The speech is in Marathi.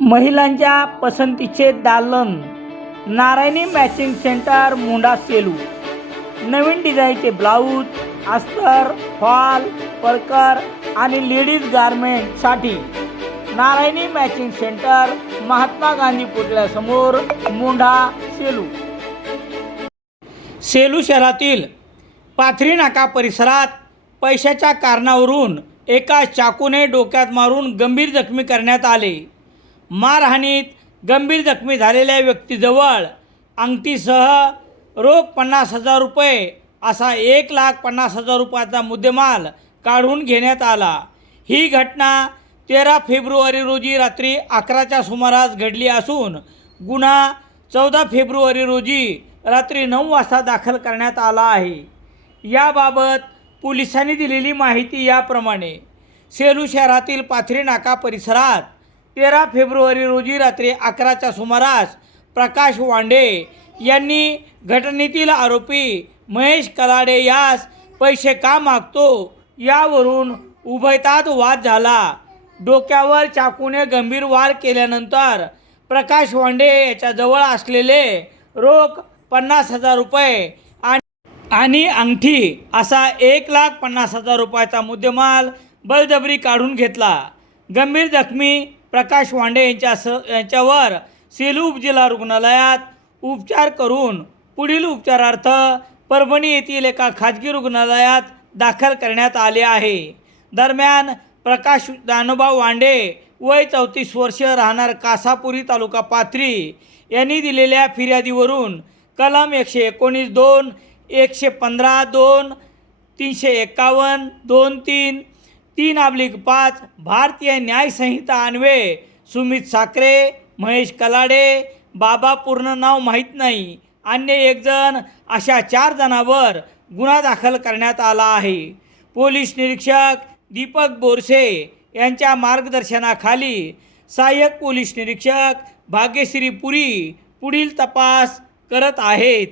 महिलांच्या पसंतीचे दालन नारायणी मॅचिंग सेंटर मुंडा सेलू. नवीन डिझाईनचे ब्लाऊज अस्तर फॉल परकर आणि लेडीज गारमेंटसाठी नारायणी मॅचिंग सेंटर महात्मा गांधी पुतळ्यासमोर मुंढा सेलू. सेलू शहरातील पाथरी नाका परिसरात पैशाच्या कारणावरून एका चाकूने डोक्यात मारून गंभीर जखमी करण्यात आले. मारहाणीत गंभीर जखमी झालेल्या व्यक्तीजवळ अंगठीसह रोख पन्नास हजार रुपये असा एक लाख पन्नास हजार रुपयाचा मुद्देमाल काढून घेण्यात आला. ही घटना तेरा फेब्रुवारी रोजी रात्री अकराच्या सुमारास घडली असून गुन्हा चौदा फेब्रुवारी रोजी रात्री नऊ वाजता दाखल करण्यात आला आहे. याबाबत पोलिसांनी दिलेली माहिती याप्रमाणे. सेलू शहरातील पाथरी नाका परिसरात तेरा फेब्रुवारी रोजी रात्री अकराच्या सुमारास प्रकाश वांडे यांनी घटनेतील आरोपी महेश कलाडे यास पैसे का मागतो यावरून उभयतात वाद झाला. डोक्यावर चाकूने गंभीर वार केल्यानंतर प्रकाश वांडे याच्याजवळ असलेले रोख पन्नास हजार रुपये आणि आणि अंगठी असा एक लाख पन्नास हजार रुपयाचा मुद्देमाल बळजबरी काढून घेतला. गंभीर जखमी प्रकाश वांडे यांच्या स यांच्यावर सेलू उपजिल्हा रुग्णालयात उपचार करून पुढील उपचारार्थ परभणी येथील एका खाजगी रुग्णालयात दाखल करण्यात आले आहे. दरम्यान प्रकाश दानोबा वांडे वय चौतीस वर्ष राहणार कासापुरी तालुका पाथरी यांनी दिलेल्या फिर्यादीवरून कलम एकशे एकोणीस दोन एकशे पंधरा दोन तीनशे एक्कावन्न दोन तीन तीन आबलिक पाच भारतीय न्यायसंहिता अन्वये सुमित साखरे महेश कलाडे बाबा पूर्ण नाव माहीत नाही. अन्य एकजण अशा चार जणांवर गुन्हा दाखल करण्यात आला आहे. पोलीस निरीक्षक दीपक बोरसे यांच्या मार्गदर्शनाखाली सहाय्यक पोलीस निरीक्षक भाग्यश्री पुरी पुढील तपास करत आहेत.